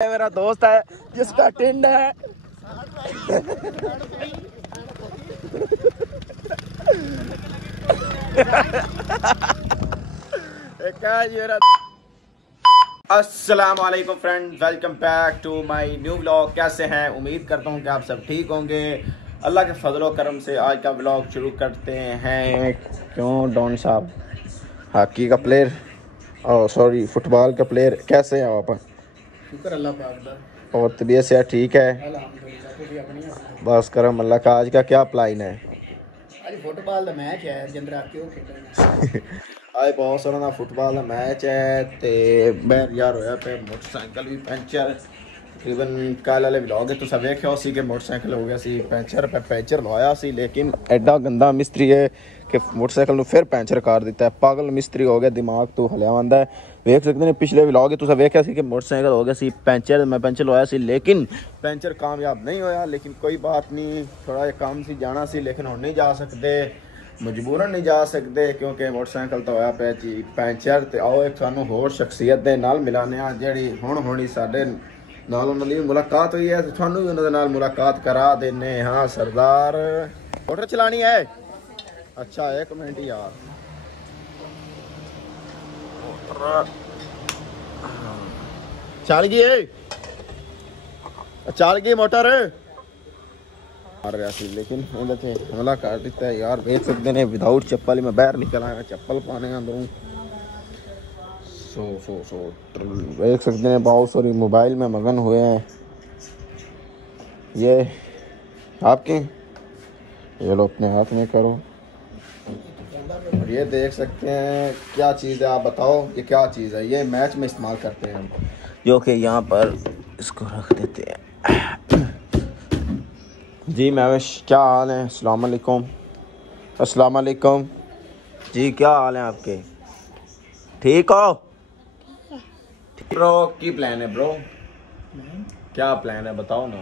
मेरा दोस्त है जिसका टिंड है। अस्सलाम वालेकुम friend, welcome back to my new vlog. कैसे हैं? उम्मीद करता हूँ कि आप सब ठीक होंगे। अल्लाह के फजलो करम से आज का व्लॉग शुरू करते हैं। क्यों डॉन साहब, हॉकी का प्लेयर सॉरी फुटबॉल का प्लेयर, कैसे हैं आप? शुक्र अल्लाह पाक दा। और तबीयत से ठीक है? बस करम अल्लाह का। आज का क्या प्लान है? आज फुटबॉल का मैच है जिंदर आप क्यों खेलना। आज बहुत सोहना दा फुटबॉल का मैच है ते मैं यार होया पे मोटरसाइकिल भी पंचर। तकरीबन कल वाले व्लॉग तुसा वेख्या सी कि मोटरसाइकिल हो गया सी पैंचर लवाया सी, लेकिन एडा गंदा मिस्त्री है कि मोटरसाइकिल नूं फिर पैंचर कर दिता है। पागल मिस्त्री हो गया, दिमाग तो हलिया आंदा है। वेख सकते हैं पिछले व्लॉग तुसा वेख्या सी कि मोटरसाइकिल हो गया सी पैंचर, मैं पैंचर लवाया सी लेकिन पैंचर कामयाब नहीं होया। लेकिन कोई बात नहीं, थोड़ा जिहा काम सी जाना सी लेकिन हुण नहीं जा सकते, मजबूरन नहीं जा सकते क्योंकि मोटरसाइकिल तो होया पिया जी पैंचर। ते आओ एक सानू होर शख्सियत दे नाल मिलाने आ जिहड़ी हुण हुणी साडे नाल उन्हां दी मुलाकात हुई है, थानू भी उन्हां दे नाल मुलाकात करा देने। हाँ सरदार, मोटर चलानी है? अच्छा एक मिनट यार, चल गई मोटर मार रहा सी लेकिन उन्हें हमला कर दिता है यार। देख सकते हैं विदाउट चप्पल मैं बाहर निकल आया, चप्पल पाने अंदरों सो देख सकते हैं बहुत सारी मोबाइल में मगन हुए हैं। ये आपके ये लो अपने हाथ में करो। और ये देख सकते हैं क्या चीज़ है, आप बताओ ये क्या चीज़ है? ये मैच में इस्तेमाल करते हैं हम, जो कि यहाँ पर इसको रख देते हैं। जी महविश, क्या हाल है? अस्सलाम वालेकुम। अस्सलाम वालेकुम जी, क्या हाल है आपके? ठीक हो ब्रो? की प्लान है ब्रो? क्या प्लान है बताओ ना।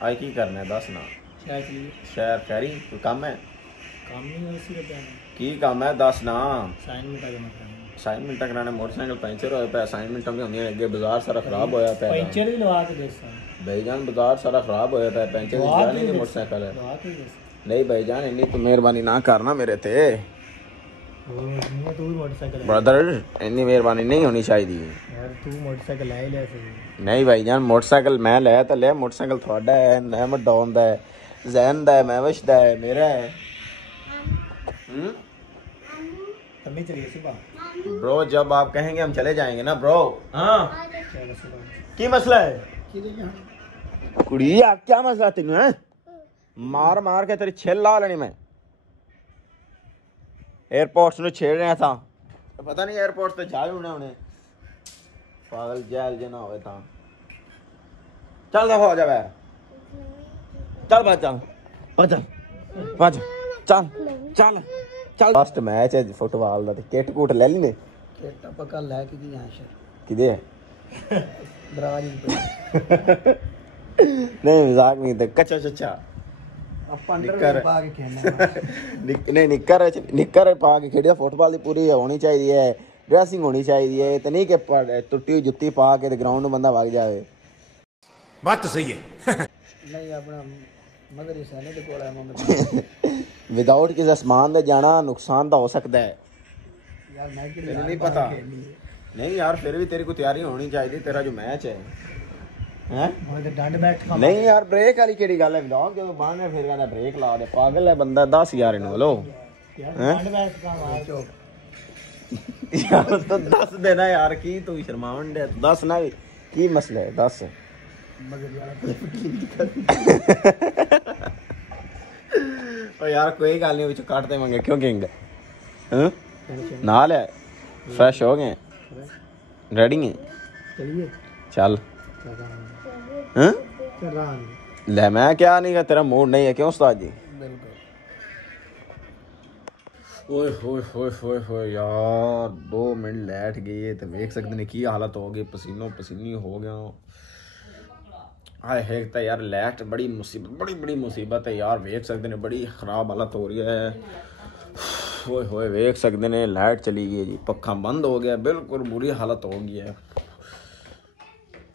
आज की करना है दस ना। शहर खैरी कोई काम है? काम नहीं है उसी का प्लान है। की काम है दस ना। असाइनमेंट कराने मोटरसाइकिल पंचर होया पे, असाइनमेंट भी होनी है। अगे बाजार सारा खराब होया पे, पंचर भी लगा के देसा भाईजान। बाजार सारा खराब होया पे, पंचर की क्या नहीं मोटरसाइकिल है। नहीं भाईजान इन्नी तो मेहरबानी ना करना मेरे थे ब्रदर, इतनी मेहरबानी नहीं होनी चाहिए यार। तू मोटरसाइकिल ले ले। नहीं भाईजान मोटरसाइकिल मैं लिया तो लिया, मोटरसाइकिल थोड़ा है, अहमद डॉन दा है, जैन दा है, महविश दा है, मेरा है। तभी चलिए सुबह ब्रो, जब आप कहेंगे हम चले जाएंगे ना ब्रो। हाँ की मसला है कुड़िया? क्या मसला तेन है? मार मार के तेरी छेल ला लेनी मैं। एयरपोर्ट में छेड़ रहा था, तो पता नहीं एयरपोर्ट से जाए उन्हें पागल जैल जे ना हो। चल दफा हो जा यार, चल बच्चा चल चल चल। लास्ट मैच है फुटबॉल का, किट कूट ले ली ने? किट पक्का लेके की यहाँ शर किदे दराज नहीं मजाक नहीं थे। कच्चा चच्चा निक्कर पा के खेलना नहीं निक्कर पा के खेडिया। फुटबॉल की पूरी होनी चाहिए है, ड्रेसिंग होनी चाहिए है, तो नहीं कि टुट्टी हुई जुत्ती पा के ग्राउंड में बंदा भाग जाए। बात तो सही है। नहीं अपना मगर ये सहने के कोल है मम्मी विदाउट किसी सामान दे जाना नुकसान तो हो सकता है यार। मैं कि नहीं पता नहीं यार, फिर भी तेरी को तैयारी होनी चाहिए। तेरा जो मैच है डंड बैठ नहीं यार, ब्रेक वाली केड़ी गल है? व्लॉग जो बाने फिर कहना ब्रेक ला दे, पागल है बंदा। 10 यार इन्हें बोलो डंड बैठ का मार चो यार, तो 10 देना यार। की तू शर्मावन दे 10 ना, की मसला है 10 मगर यार कोई गल नहीं, विच काट देवांगे। क्यों कहेंगे? हां नाल है, फ्रेश हो गए, रेडी है, चलिए चल। हाँ ले मैं क्या नहीं का, तेरा मूड नहीं है क्यों उस्ताद जी? ओए होए होए होए होए यार, 2 मिनट लेट गए तो देख सकते हैं की हालत हो गई, पसीनो पसीनी हो गया। हाय है तो यार लेट बड़ी मुसीबत है यार। देख सकते हैं बड़ी खराब हालत हो रही है। ओए होए देख सकते हैं लाइट चली गई जी, पक्खा बंद हो गया, बिल्कुल बुरी हालत हो गई है।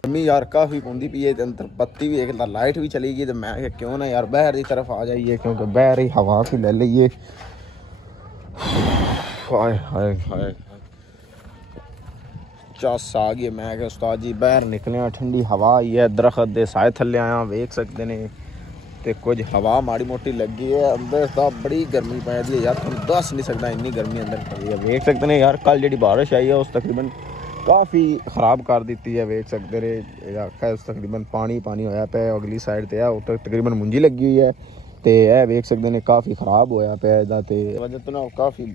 गर्मी यार काफ़ी पौंदी पी है, अंदर बत्ती भी एक लाइट भी चली गई, तो मैं क्या क्यों ना यार बाहर की तरफ आ जाइए, क्योंकि बाहर ही हवा भी ले लीए। हाय हाय हाय चस आ गई। मैं क्या उस्ताद जी बाहर निकले, ठंडी हवा आई है, दरखत दे साए थले आया वेख सकते ने, ते कुछ हवा माड़ी मोटी लगी है। अंदर तो बड़ी गर्मी पै दी है यार, तुम दस नहीं सकता इन्नी गर्मी अंदर पड़ी है। वेख सकते हैं यार कल जी बारिश आई है उस तकरीबन काफ़ी ख़राब कर दी है। वेख सकते रहे आखा उस तकरीबन पानी पानी होया पे अगली साइड ते है, तकरीबन मुंजी लगी हुई है, तो यह वेख सकते हैं काफ़ी ख़राब होया पे वजह तो ना काफ़ी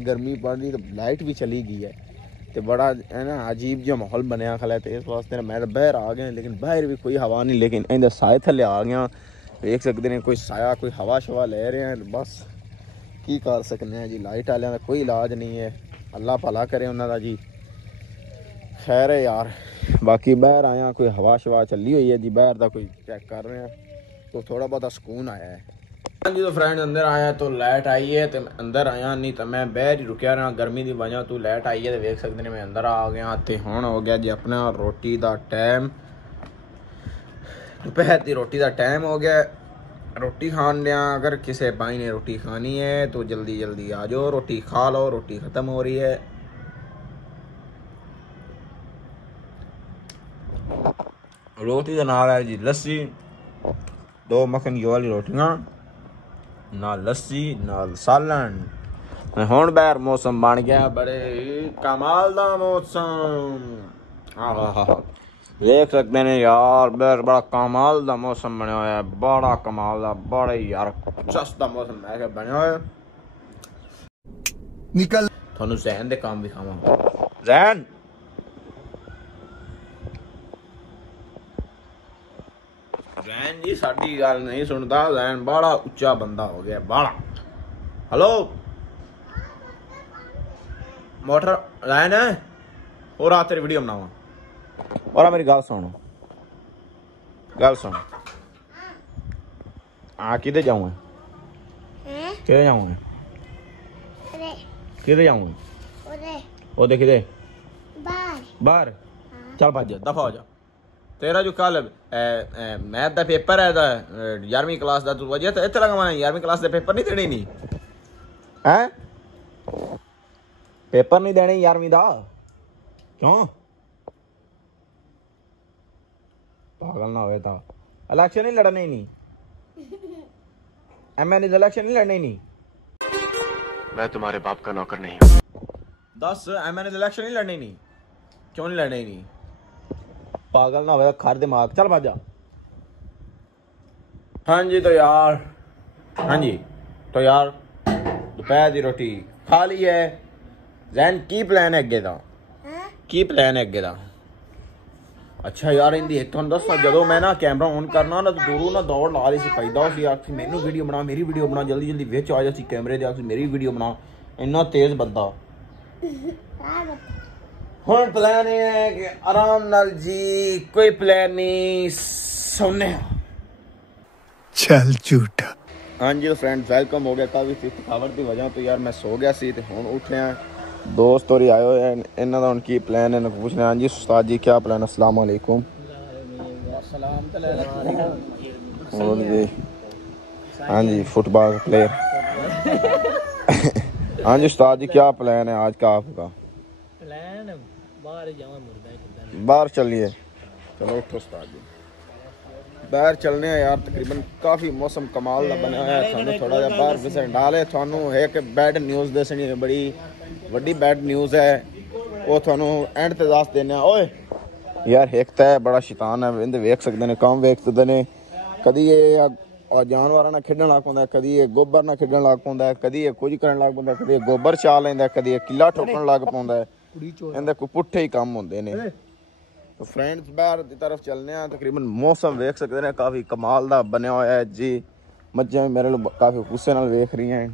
गर्मी पड़ रही, तो लाइट भी चली गई है, तो बड़ा है ना अजीब जो माहौल बनया खला है। तो इस वास्ते मैं बाहर आ गया, लेकिन बाहर भी कोई हवा नहीं, लेकिन इधर साए थले आ गया। देख सकते हैं कोई साया कोई हवा शवा ले रहे हैं, बस की कर सकते हैं जी। लाइट वाले का कोई इलाज नहीं है, अल्लाह भला करे उन्होंने जी। खैर है यार, बाकी बाहर आया कोई हवा शवा चली हुई है जी, बाहर का कोई चेक कर रहे हैं, तो थोड़ा बहुत सुकून आया है। हाँ जी, तो फ्रेंड अंदर आया तो लाइट आई है, तो अंदर आया नहीं तो मैं बाहर ही रुकिया रहा गर्मी की वजह तो। लाइट आई है तो देख सकते हैं मैं अंदर आ गया, तो हुण हो गया जी अपना रोटी का टाइम, दोपहर की रोटी का टाइम हो गया। रोटी खान लिया, अगर किसी भाई ने रोटी खानी है तो जल्दी जल्दी आ जाओ, रोटी खा लो, रोटी ख़त्म हो रही है। रोटी का नाल है जी लस्सी, 2 मक्खन वाली रोटियां नाल लस्सी नाल सालन। हुण बाहर मौसम बन गया बड़े कमाल दा मौसम। हाँ देख सकते हैं यार बाहर बड़ा कमाल दा मौसम बनया होया, बड़ा कमाल दा, बड़ा यार सस्ता मौसम मैं क्या बनया होया। निकल थानू जैन दे काम दिखावां। जैन जैन जी साडी गल नहीं सुनता, जैन बड़ा उच्चा बंदा हो गया बड़ा। हेलो मोटर जैन है और आ तेरी वीडियो बनावा, और मेरी गल सुन हाँ किधे जाऊँ किधे जाऊँ किधे जाऊँ वो देख किधे बाहर चल भज दफा हो जा। तेरा जो कल मैथ का पेपर है 11वीं क्लास का, तू वजह तो इतने लगा मैं 11वीं क्लास के पेपर नहीं देने नहीं है, पेपर नहीं देने 11वीं का क्यों? पागल ना होए तो इलेक्शन नहीं लड़ने ही नहीं, एमएनए इलेक्शन नहीं लड़ने ही नहीं। मैं तुम्हारे बाप का नौकर नहीं हूँ। 10 एमएनए इलेक्शन नहीं लड़ने ही नहीं, क्यों नहीं लड़ने ही नहीं? पागल ना होए खार दिमाग, चल बाजा। हाँ जी तो यार, हाँ जी तो यार दोपहर की रोटी खा ली है। जैन की प्लान है अगे का, की प्लान है अगे का? अच्छा यार इंदी तुम दसा जो मैं ना कैमरा ऑन करना ना तो दूरों ना दौड़ ला रही पैदा उसी आखी मैनू वीडियो बना, मेरी वीडियो बना, जल्दी जल्दी विच आ जाती कैमरे दे आखी मेरी वीडियो बना, इन्ना तेज बंदा। हुण प्लान ये है कि आराम नाल जी कोई प्लान नहीं, सोने चल झूठा। हाँ जी तो फ्रेंड वेलकम हो गया, काफ़ी थकावट की वजह तो यार मैं सो गया सी, हुण उठे दोस्त और आए हुए हैं, इन्हों का की प्लान है पूछने। हाँ जी उस्ताद जी क्या प्लान? अस्सलाम वालेकुम। और जी हाँ जी फुटबॉल प्लेयर। हाँ जी उस्ताद जी क्या प्लान है आज का आपका? प्लान बाहर जावा मुर्दा, बाहर चलिए, चलो उठो उस्ताद जी बाहर चलने हैं यार। तकरीबन काफ़ी मौसम कमाल का बना है, थानू थोड़ा जहा बाहर विजिट डाले, थानू एक बैड न्यूज़ दसनी है, बड़ी वड्डी बैड न्यूज़ है, वो थानू एंड ते दस देने। ओए यार एक तो बड़ा शैतान है, इन्हें वेख सकते हैं काम वेख सकते हैं, कदी ये जानवर ना खेडन लग पाता, कदी ये गोबर ना खेडन लग पाता, कदी ये कुछ करन लग पाता, कदी गोबर चा लेंदा, कदी ये किला ठोकन लग पाता, इन्हें कोई पुट्ठे ही काम होंगे ने। तो फ्रेंड्स बाहर की तरफ चलने हैं, तकरीबन मौसम वेख सकते हैं काफ़ी कमाल का बनया हुआ है जी। मज्झां मेरे लो काफ़ी गुस्से नाल वेख रही हैं।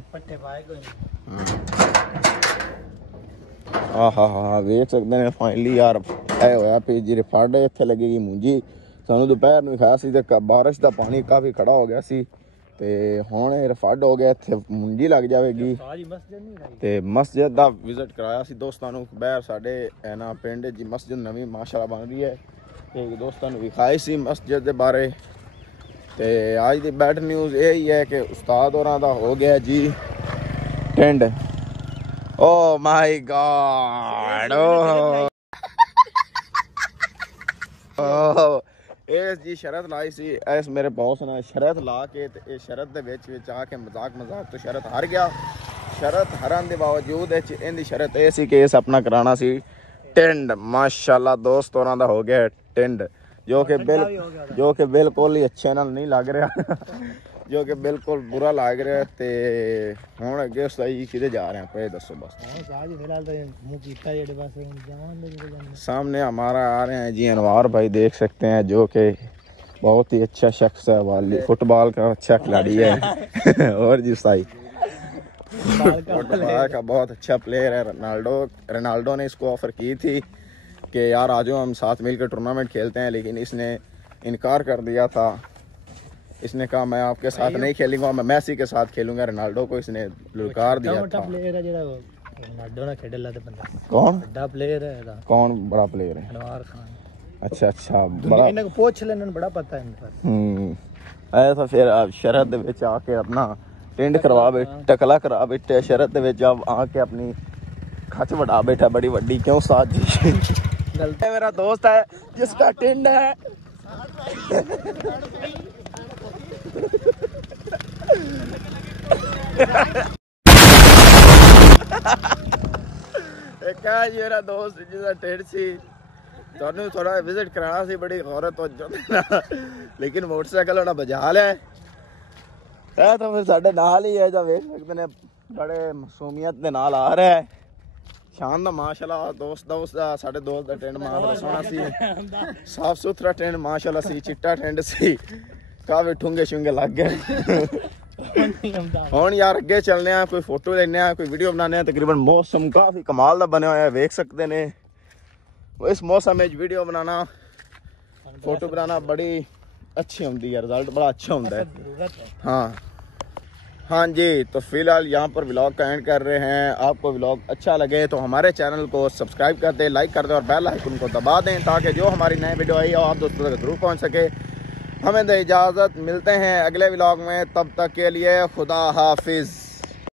हाँ वेख सकते हैं फाइनली यार है होया भी जी रिफंड इत्थे लगेगी मुंजी। सानू दोपहर में खाया सी ते बारिश का पानी काफ़ी खड़ा हो गया सी, ते हुण रिफंड हो गया, इत्थे मुंजी लग जाएगी। ते मस्जिद का विजिट कराया सी दोस्तां नूं, बाहर साडे ना पिंड जी मस्जिद नवीं माशाअल्लाह बन रही है, एक दोस्तों ने विखाई सी मस्जिद के बारे। तो आज की बैड न्यूज़ यही है कि उस्ताद होरां दा हो गया जी टेंड। ओ माय गॉड इस जी शरत लाई सी इस मेरे बॉस ने शरत ला के ते शरत दे विच आके मजाक तो शरत हार गया। शरत हरन के बावजूद इनकी शरत ये सी कि इस अपना कराना सी टेंड। माशाल्लाह दोस्त होरां दा हो गया टेंड जो कि बिल्कुल ही अच्छे नाल नहीं लग रहा जो कि बिल्कुल बुरा लग रहा है। ते हुण अगे सही किधे जा रहे हैं आप ये दसो बस। सामने हमारा आ रहे हैं जी अनवार भाई देख सकते हैं जो कि बहुत ही अच्छा शख्स है वाली फुटबॉल का अच्छा खिलाड़ी है और जी सही फुटबॉल का बहुत अच्छा प्लेयर है। रोनाल्डो ने इसको ऑफर की थी कि यार आ जाओ हम साथ मिलकर टूर्नामेंट खेलते हैं, लेकिन इसने इनकार कर दिया था। इसने कहा मैं आपके साथ नहीं खेलूंगा, मैं मेसी के साथ खेलूंगा। रोनाल्डो को इसने ललकार दिया था। कौन बड़ा प्लेयर है? कौन बड़ा प्लेयर है? अनवार खान। अच्छा अच्छा बड़ा इनको पूछ लेना बड़ा पता है ऐसा। फिर आप शरत दे विच आके अपना टेंड करवा बैठे टकला करा बैठे शरत दे विच आके अपनी खच बढ़ा बैठा बड़ी वड्डी। क्यों साथ जी गलत है मेरा दोस्त है जिसका टेंड है एक है जी मेरा दोस्त जिसका टेंड सी ਤੁਹਾਨੂੰ थोड़ा विजिट कराना सी बड़ी गौरत हो लेकिन मोटरसाइकिल उन्हें बजा लिया है। तो फिर साढ़े नाल ही है जो वेख सकते हैं बड़े मासूमियत के नाल आ रहा है। शान दा माशाल्लाह दोस्त साढ़े दोस्त का टेंड मार सोना सी साफ सुथरा टेंड माशाल्लाह सी चिट्टा टेंड सी काफी ठुंगे शुंगे लग गए। हुण यार अगे चलने कोई फोटो लेने कोई वीडियो बनाने। तकरीबन मौसम काफी कमाल का बनया होया वेख सकते ने। इस मौसम में वीडियो बनाना फोटो बनाना बड़ी अच्छी होती है, रिजल्ट बड़ा अच्छा होता है। हाँ जी, तो फिलहाल यहाँ पर व्लॉग का एंड कर रहे हैं। आपको व्लॉग अच्छा लगे तो हमारे चैनल को सब्सक्राइब कर दें, लाइक कर दें और बेल आइकन को दबा दें ताकि जो हमारी नई वीडियो आई हो आप दोस्तों तक जरूर पहुँच सके। हमें दे इजाज़त, मिलते हैं अगले व्लॉग में, तब तक के लिए खुदा हाफिज़।